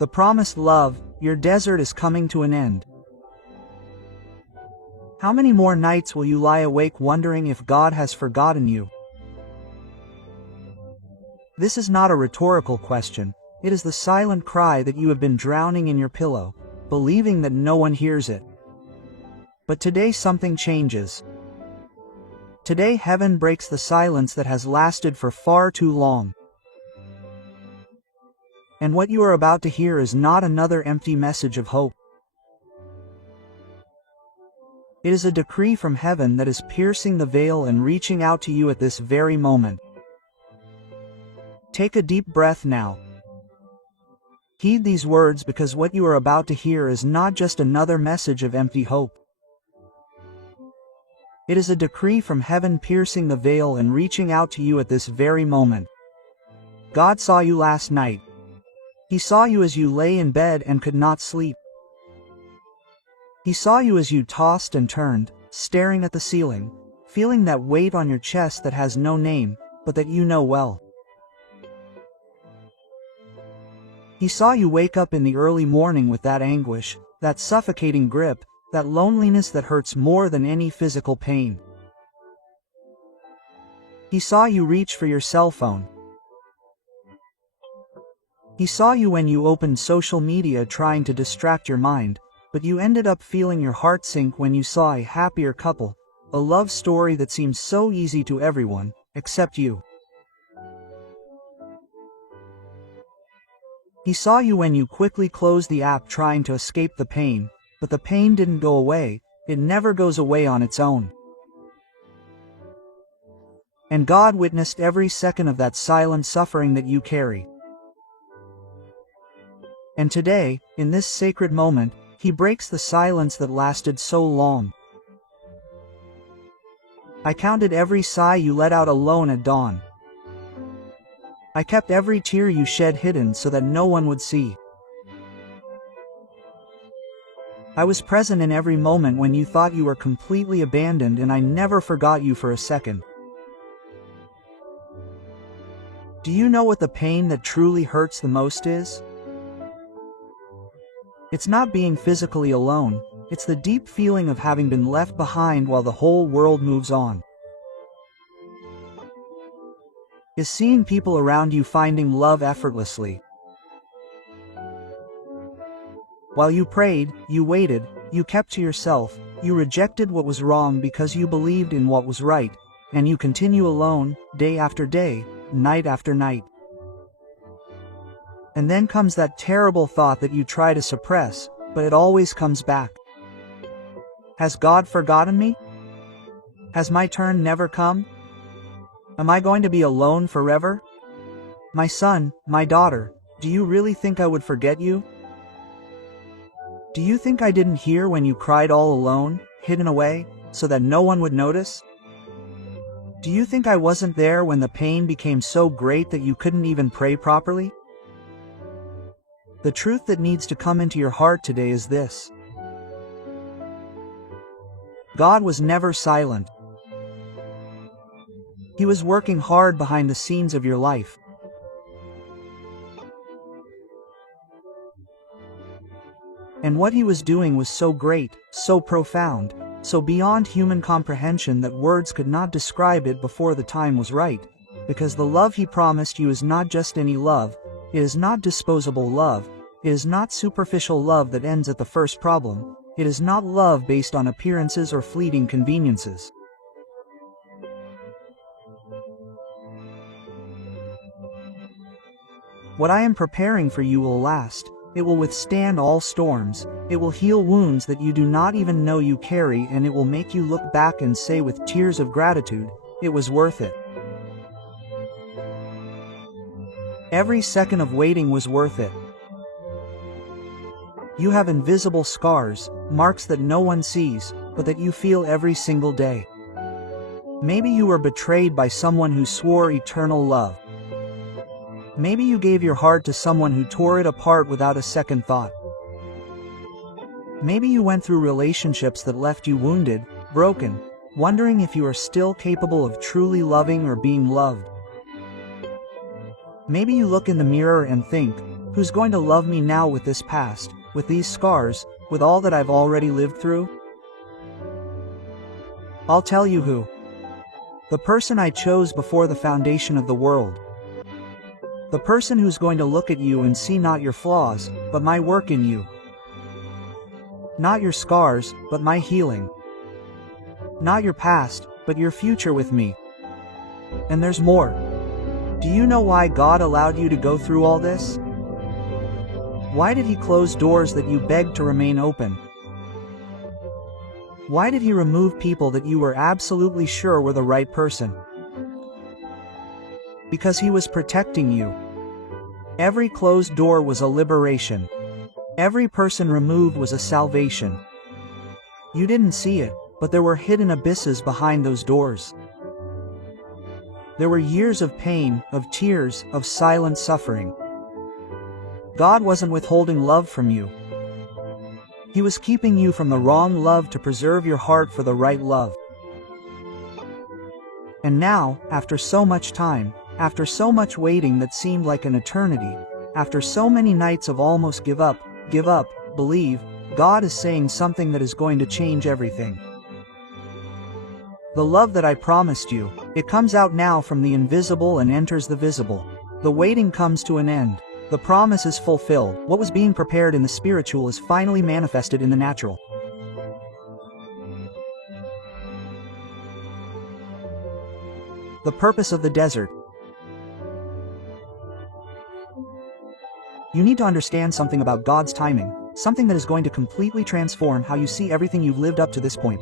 The promised love, your desert is coming to an end. How many more nights will you lie awake wondering if God has forgotten you? This is not a rhetorical question, it is the silent cry that you have been drowning in your pillow, believing that no one hears it. But today something changes. Today heaven breaks the silence that has lasted for far too long. And what you are about to hear is not another empty message of hope. It is a decree from heaven that is piercing the veil and reaching out to you at this very moment. Take a deep breath now. Heed these words, because what you are about to hear is not just another message of empty hope. It is a decree from heaven piercing the veil and reaching out to you at this very moment. God saw you last night. He saw you as you lay in bed and could not sleep. He saw you as you tossed and turned, staring at the ceiling, feeling that weight on your chest that has no name, but that you know well. He saw you wake up in the early morning with that anguish, that suffocating grip, that loneliness that hurts more than any physical pain. He saw you reach for your cell phone. He saw you when you opened social media trying to distract your mind, but you ended up feeling your heart sink when you saw a happier couple, a love story that seems so easy to everyone, except you. He saw you when you quickly closed the app trying to escape the pain, but the pain didn't go away, it never goes away on its own. And God witnessed every second of that silent suffering that you carry. And today, in this sacred moment, He breaks the silence that lasted so long. I counted every sigh you let out alone at dawn. I kept every tear you shed hidden so that no one would see. I was present in every moment when you thought you were completely abandoned, and I never forgot you for a second. Do you know what the pain that truly hurts the most is? It's not being physically alone, it's the deep feeling of having been left behind while the whole world moves on. Is seeing people around you finding love effortlessly. While you prayed, you waited, you kept to yourself, you rejected what was wrong because you believed in what was right, and you continue alone, day after day, night after night. And then comes that terrible thought that you try to suppress, but it always comes back. Has God forgotten me? Has my turn never come? Am I going to be alone forever? My son, my daughter, do you really think I would forget you? Do you think I didn't hear when you cried all alone, hidden away, so that no one would notice? Do you think I wasn't there when the pain became so great that you couldn't even pray properly? The truth that needs to come into your heart today is this. God was never silent. He was working hard behind the scenes of your life. And what He was doing was so great, so profound, so beyond human comprehension that words could not describe it before the time was right, because the love He promised you is not just any love, it is not disposable love, it is not superficial love that ends at the first problem, it is not love based on appearances or fleeting conveniences. What I am preparing for you will last. It will withstand all storms, it will heal wounds that you do not even know you carry, and it will make you look back and say with tears of gratitude, it was worth it. Every second of waiting was worth it. You have invisible scars, marks that no one sees, but that you feel every single day. Maybe you were betrayed by someone who swore eternal love. Maybe you gave your heart to someone who tore it apart without a second thought. Maybe you went through relationships that left you wounded, broken, wondering if you are still capable of truly loving or being loved. Maybe you look in the mirror and think, Who's going to love me now with this past, with these scars, with all that I've already lived through? I'll tell you who. The person I chose before the foundation of the world. The person who's going to look at you and see not your flaws, but my work in you. Not your scars, but my healing. Not your past, but your future with me. And there's more. Do you know why God allowed you to go through all this? Why did He close doors that you begged to remain open? Why did He remove people that you were absolutely sure were the right person? Because He was protecting you. Every closed door was a liberation. Every person removed was a salvation. You didn't see it, but there were hidden abysses behind those doors. There were years of pain, of tears, of silent suffering. God wasn't withholding love from you. He was keeping you from the wrong love to preserve your heart for the right love. And now, after so much time, after so much waiting that seemed like an eternity, after so many nights of almost give up, believe, God is saying something that is going to change everything. The love that I promised you, it comes out now from the invisible and enters the visible. The waiting comes to an end. The promise is fulfilled. What was being prepared in the spiritual is finally manifested in the natural. The purpose of the desert. You need to understand something about God's timing, something that is going to completely transform how you see everything you've lived up to this point.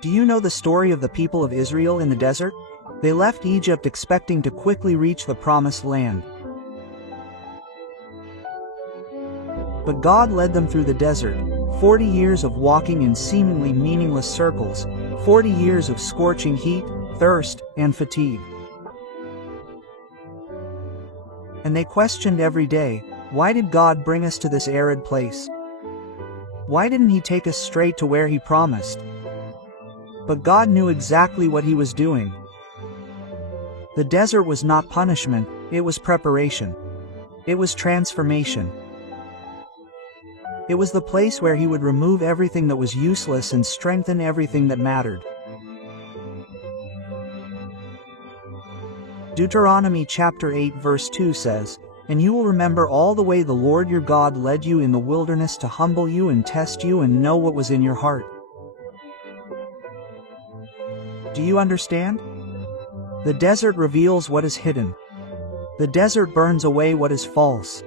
Do you know the story of the people of Israel in the desert? They left Egypt expecting to quickly reach the promised land. But God led them through the desert, 40 years of walking in seemingly meaningless circles, 40 years of scorching heat, thirst, and fatigue. And they questioned every day, why did God bring us to this arid place? Why didn't He take us straight to where He promised? But God knew exactly what He was doing. The desert was not punishment, it was preparation. It was transformation. It was the place where He would remove everything that was useless and strengthen everything that mattered. Deuteronomy chapter 8 verse 2 says, "And you will remember all the way the Lord your God led you in the wilderness to humble you and test you and know what was in your heart." Do you understand? The desert reveals what is hidden. The desert burns away what is false.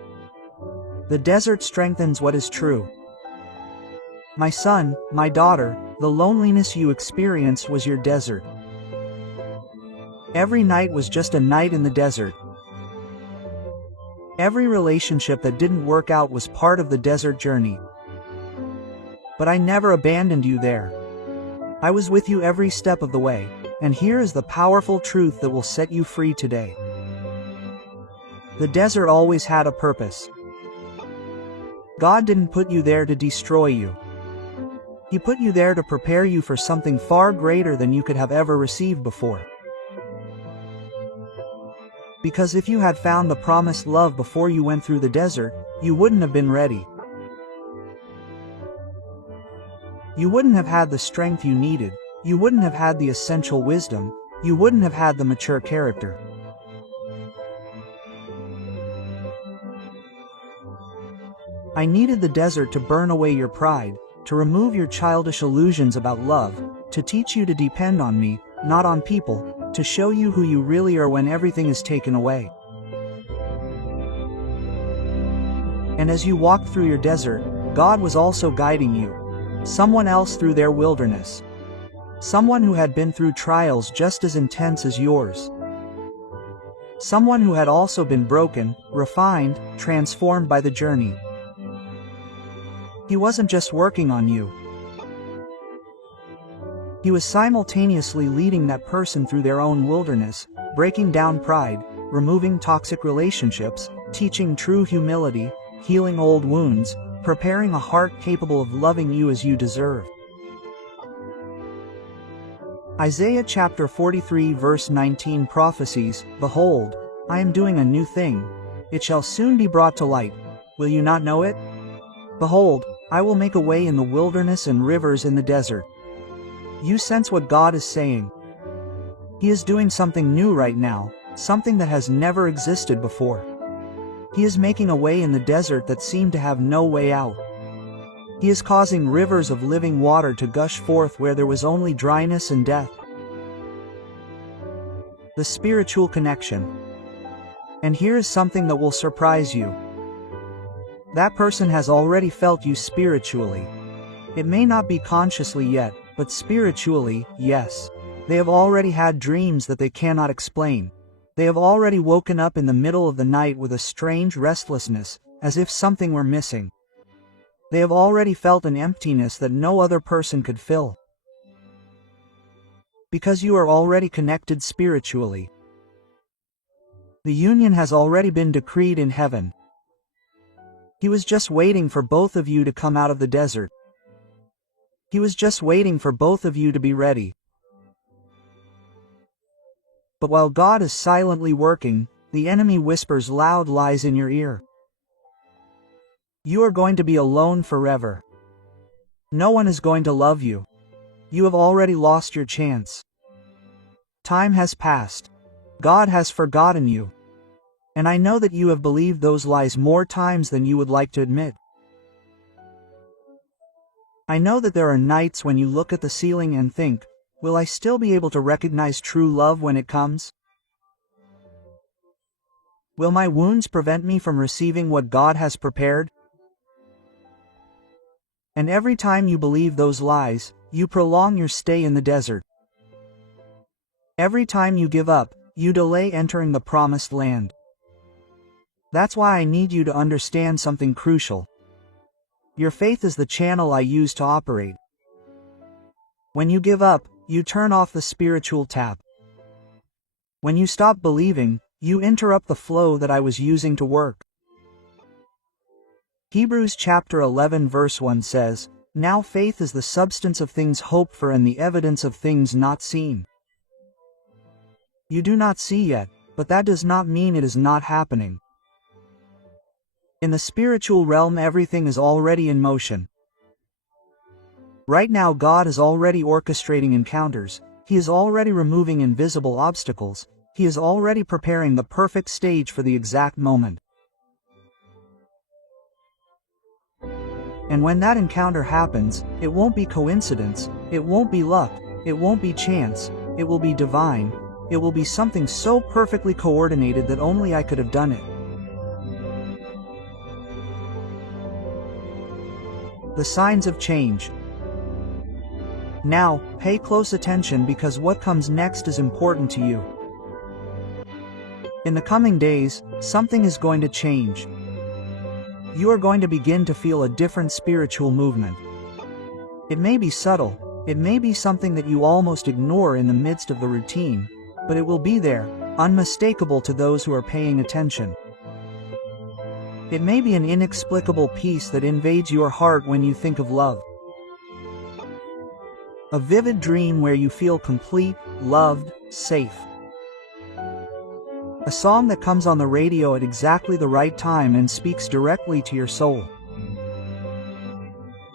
The desert strengthens what is true. My son, my daughter, the loneliness you experienced was your desert. Every night was just a night in the desert. Every relationship that didn't work out was part of the desert journey. But I never abandoned you there. I was with you every step of the way, and here is the powerful truth that will set you free today. The desert always had a purpose. God didn't put you there to destroy you. He put you there to prepare you for something far greater than you could have ever received before. Because if you had found the promised love before you went through the desert, you wouldn't have been ready. You wouldn't have had the strength you needed, you wouldn't have had the essential wisdom, you wouldn't have had the mature character. I needed the desert to burn away your pride, to remove your childish illusions about love, to teach you to depend on me, not on people, to show you who you really are when everything is taken away. And as you walked through your desert, God was also guiding you. Someone else through their wilderness. Someone who had been through trials just as intense as yours. Someone who had also been broken, refined, transformed by the journey. He wasn't just working on you. He was simultaneously leading that person through their own wilderness, breaking down pride, removing toxic relationships, teaching true humility, healing old wounds, preparing a heart capable of loving you as you deserve. Isaiah chapter 43 verse 19 prophesies, "Behold, I am doing a new thing, It shall soon be brought to light. Will you not know it? Behold, I will make a way in the wilderness and rivers in the desert. You sense what God is saying. He is doing something new right now, something that has never existed before. He is making a way in the desert that seemed to have no way out. He is causing rivers of living water to gush forth where there was only dryness and death. The spiritual connection. And here is something that will surprise you. That person has already felt you spiritually. It may not be consciously yet, but spiritually, yes. They have already had dreams that they cannot explain. They have already woken up in the middle of the night with a strange restlessness, as if something were missing. They have already felt an emptiness that no other person could fill. Because you are already connected spiritually. The union has already been decreed in heaven. He was just waiting for both of you to come out of the desert. He was just waiting for both of you to be ready. But while God is silently working, the enemy whispers loud lies in your ear. You are going to be alone forever. No one is going to love you. You have already lost your chance. Time has passed. God has forgotten you. And I know that you have believed those lies more times than you would like to admit. I know that there are nights when you look at the ceiling and think, will I still be able to recognize true love when it comes? Will my wounds prevent me from receiving what God has prepared? And every time you believe those lies, you prolong your stay in the desert. Every time you give up, you delay entering the promised land. That's why I need you to understand something crucial. Your faith is the channel I use to operate. When you give up, you turn off the spiritual tap. When you stop believing, you interrupt the flow that I was using to work. Hebrews chapter 11 verse 1 says, "Now faith is the substance of things hoped for and the evidence of things not seen." You do not see yet, but that does not mean it is not happening. In the spiritual realm, everything is already in motion. Right now, God is already orchestrating encounters. He is already removing invisible obstacles. He is already preparing the perfect stage for the exact moment. And when that encounter happens, it won't be coincidence, it won't be luck, it won't be chance, it will be divine. It will be something so perfectly coordinated that only I could have done it. The signs of change. Now, pay close attention because what comes next is important to you. In the coming days, something is going to change. You are going to begin to feel a different spiritual movement. It may be subtle, it may be something that you almost ignore in the midst of the routine, but it will be there, unmistakable to those who are paying attention. It may be an inexplicable peace that invades your heart when you think of love. A vivid dream where you feel complete, loved, safe. A song that comes on the radio at exactly the right time and speaks directly to your soul.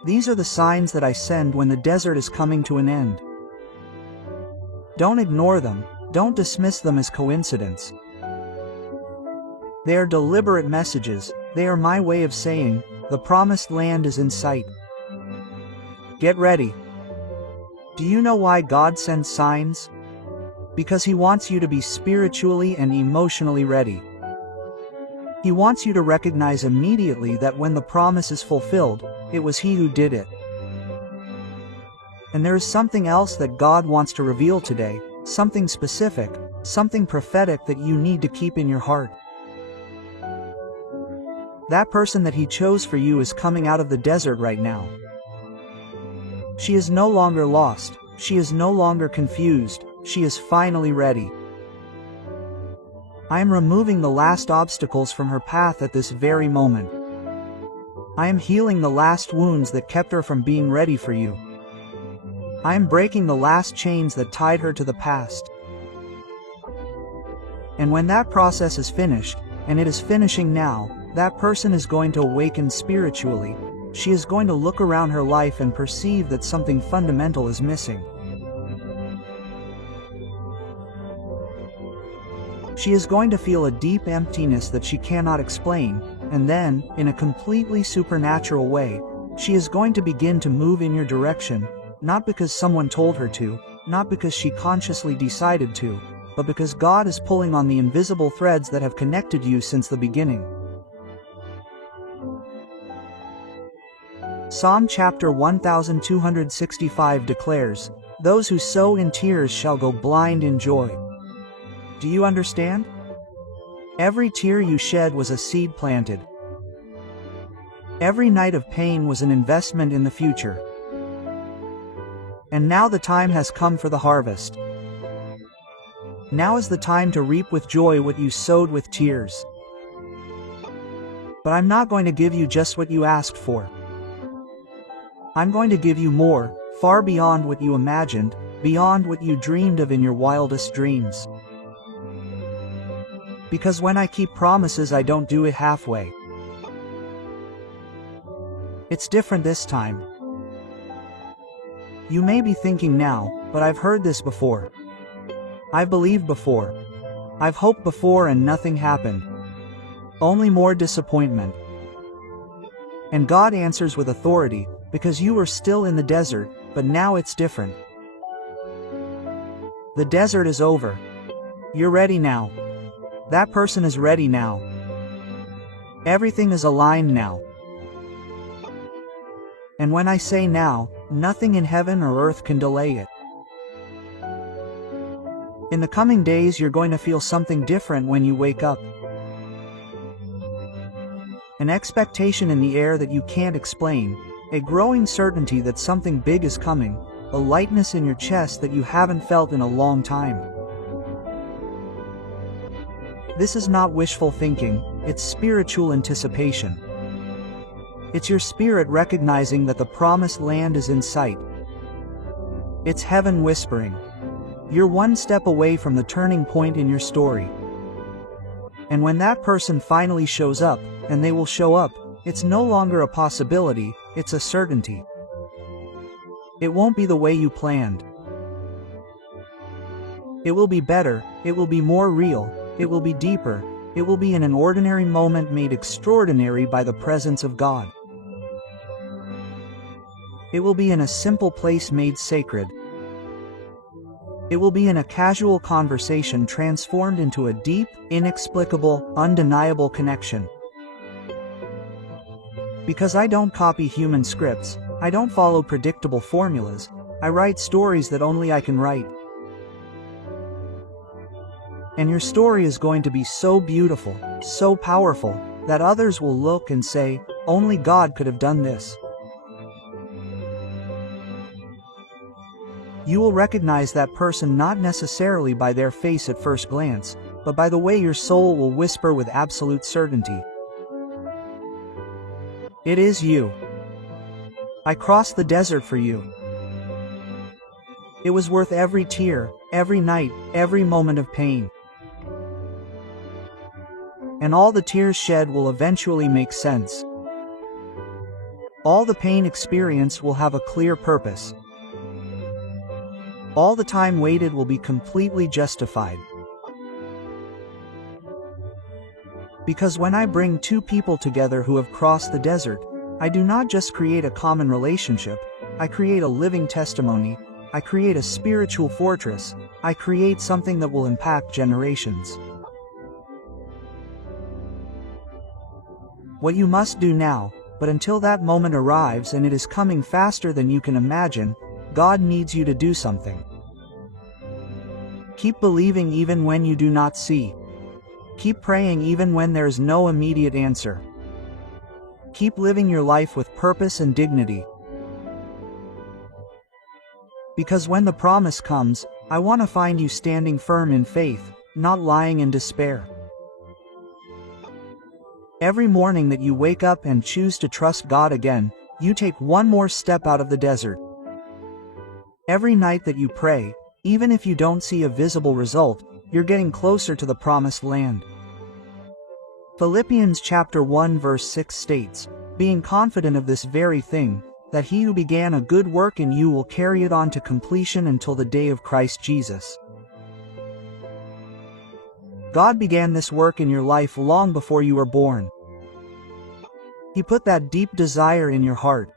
These are the signs that I send when the desert is coming to an end. Don't ignore them, don't dismiss them as coincidence. They are deliberate messages. They are my way of saying, the promised land is in sight. Get ready. Do you know why God sends signs? Because He wants you to be spiritually and emotionally ready. He wants you to recognize immediately that when the promise is fulfilled, it was He who did it. And there is something else that God wants to reveal today, something specific, something prophetic that you need to keep in your heart. That person that He chose for you is coming out of the desert right now. She is no longer lost, she is no longer confused, she is finally ready. I am removing the last obstacles from her path at this very moment. I am healing the last wounds that kept her from being ready for you. I am breaking the last chains that tied her to the past. And when that process is finished, and it is finishing now, that person is going to awaken spiritually. She is going to look around her life and perceive that something fundamental is missing. She is going to feel a deep emptiness that she cannot explain, and then, in a completely supernatural way, she is going to begin to move in your direction, not because someone told her to, not because she consciously decided to, but because God is pulling on the invisible threads that have connected you since the beginning. Psalm chapter 1265 declares, "Those who sow in tears shall go blind in joy." Do you understand? Every tear you shed was a seed planted. Every night of pain was an investment in the future. And now the time has come for the harvest. Now is the time to reap with joy what you sowed with tears. But I'm not going to give you just what you asked for. I'm going to give you more, far beyond what you imagined, beyond what you dreamed of in your wildest dreams. Because when I keep promises, I don't do it halfway. It's different this time. You may be thinking now, but I've heard this before. I've believed before. I've hoped before and nothing happened. Only more disappointment. And God answers with authority, because you were still in the desert, but now it's different. The desert is over. You're ready now. That person is ready now. Everything is aligned now. And when I say now, nothing in heaven or earth can delay it. In the coming days, you're going to feel something different when you wake up. An expectation in the air that you can't explain, a growing certainty that something big is coming, a lightness in your chest that you haven't felt in a long time. This is not wishful thinking, it's spiritual anticipation. It's your spirit recognizing that the promised land is in sight. It's heaven whispering. You're one step away from the turning point in your story. And when that person finally shows up, and they will show up, it's no longer a possibility, it's a certainty. It won't be the way you planned. It will be better, it will be more real, it will be deeper, it will be in an ordinary moment made extraordinary by the presence of God. It will be in a simple place made sacred. It will be in a casual conversation transformed into a deep, inexplicable, undeniable connection. Because I don't copy human scripts, I don't follow predictable formulas, I write stories that only I can write. And your story is going to be so beautiful, so powerful, that others will look and say, only God could have done this. You will recognize that person not necessarily by their face at first glance, but by the way your soul will whisper with absolute certainty. It is you. I crossed the desert for you. It was worth every tear, every night, every moment of pain. And all the tears shed will eventually make sense. All the pain experienced will have a clear purpose. All the time waited will be completely justified. Because when I bring two people together who have crossed the desert, I do not just create a common relationship, I create a living testimony, I create a spiritual fortress, I create something that will impact generations. What you must do now, but until that moment arrives and it is coming faster than you can imagine, God needs you to do something. Keep believing even when you do not see. Keep praying even when there is no immediate answer. Keep living your life with purpose and dignity. Because when the promise comes, I want to find you standing firm in faith, not lying in despair. Every morning that you wake up and choose to trust God again, you take one more step out of the desert. Every night that you pray, even if you don't see a visible result, you're getting closer to the promised land. Philippians chapter 1 verse 6 states, "Being confident of this very thing, that he who began a good work in you will carry it on to completion until the day of Christ Jesus." God began this work in your life long before you were born. He put that deep desire in your heart.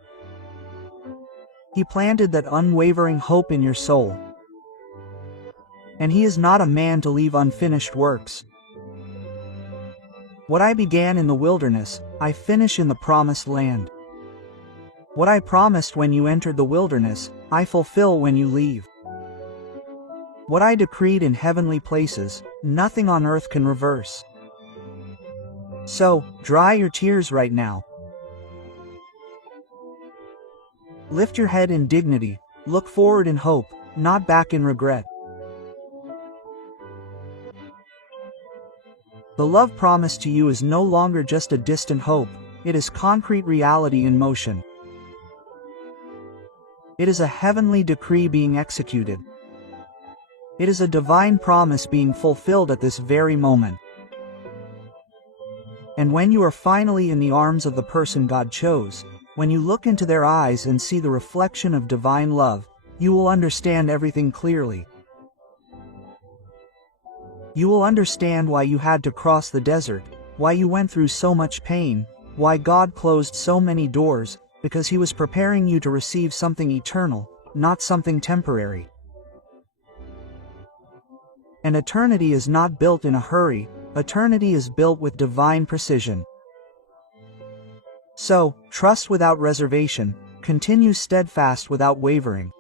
He planted that unwavering hope in your soul. And he is not a man to leave unfinished works. What I began in the wilderness, I finish in the promised land. What I promised when you entered the wilderness, I fulfill when you leave. What I decreed in heavenly places, nothing on earth can reverse. So, dry your tears right now. Lift your head in dignity, look forward in hope, not back in regret. The love promised to you is no longer just a distant hope, it is concrete reality in motion. It is a heavenly decree being executed. It is a divine promise being fulfilled at this very moment. And when you are finally in the arms of the person God chose, when you look into their eyes and see the reflection of divine love, you will understand everything clearly. You will understand why you had to cross the desert, why you went through so much pain, why God closed so many doors, because he was preparing you to receive something eternal, not something temporary. And eternity is not built in a hurry, eternity is built with divine precision. So, trust without reservation, continue steadfast without wavering.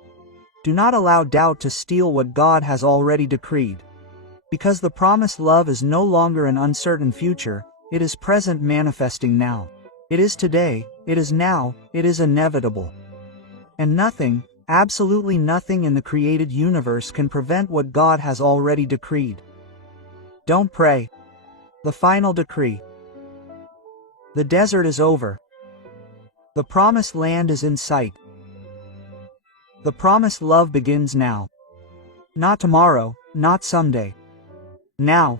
Do not allow doubt to steal what God has already decreed. Because the promised love is no longer an uncertain future, it is present manifesting now. It is today, it is now, it is inevitable. And nothing, absolutely nothing in the created universe can prevent what God has already decreed. Don't pray. The final decree. The desert is over. The promised land is in sight. The promised love begins now. Not tomorrow, not someday. Now.